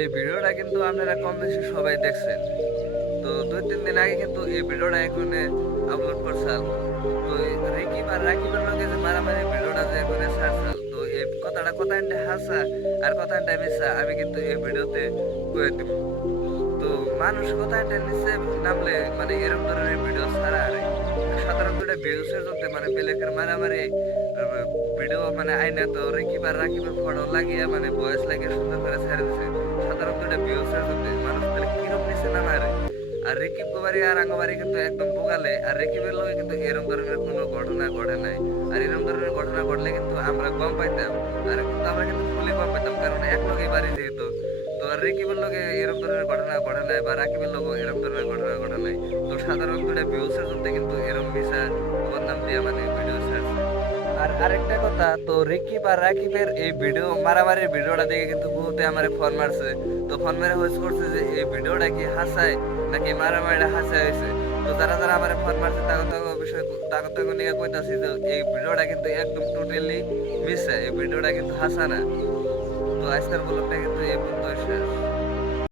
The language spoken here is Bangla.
এই ভিডিওটা কিন্তু আপনারা কম বেশি সবাই দেখছেন। তো 2-3 দিন আগে কিন্তু এই ভিডিওটা এখানে আপলোড করছাল। তো রিকিব আর রাকিবের লগে যে মারামারি ভিডিওটা যে এখানে ছাড়ছাল, তো এই কথাটা কথাটা হাসা আর কথাটা মিশা আমি কিন্তু এই ভিডিওতে কয়ে দিব। তো মানুষ কথাটা নিচে নামলে মানে এরকম ধরনের ভিডিও ছাড়া আর সাধারণত এটা ভিউসের জন্য মানে বেলেকের মারামারি ভিডিও মানে আইনে তো রিকিব আর রাকিবের ফটো লাগিয়ে মানে ভয়েস লাগিয়ে সুন্দর করে ছেড়ে দিছে। সাধারণত এটা ভিউসের জন্য মানুষ তাহলে কিরকম নিচে নামে আর রেকিব গোবারি আর আঙ্গবারি কিন্তু একদম বোগালে আর রেকিবের লগে কিন্তু এরকম ধরনের কোনো ঘটনা ঘটে নাই। আর এরকম ধরনের ঘটনা ঘটলে কিন্তু আমরা গম পাইতাম। আর কিন্তু আমরা কিন্তু ফুলি গম পাইতাম, কারণ এক লগে বাড়ি যেহেতু। তো আর রেকিবের লগে এরকম ধরনের ঘটনা ঘটে নাই বা রাকিবের লগে এরকম ধরনের ঘটনা ঘটে নাই। তো সাধারণত এটা ভিউসের জন্য কিন্তু এরকম মিশা বদনাম দিয়ে মানে ভিডিও ছাড়ছে। আর আরেকটা কথা, তো রিকিব আর রাকিবের এই ভিডিও মারামারির ভিডিওটা দেখে কিন্তু বহুতে আমারে ফোন মারছে। তো ফোন মেরে হোস করছে যে এই ভিডিওটা কি হাসায় নাকি মারামারিটা হাসায় হয়েছে। তো যারা যারা আমার ফোন মারছে তাকে নিয়ে কইতাছি যে এই ভিডিওটা কিন্তু একদম টোটালি মিশে, এই ভিডিওটা কিন্তু হাসা না। তো আজকের ব্লগটা কিন্তু এই পর্যন্ত শেষ।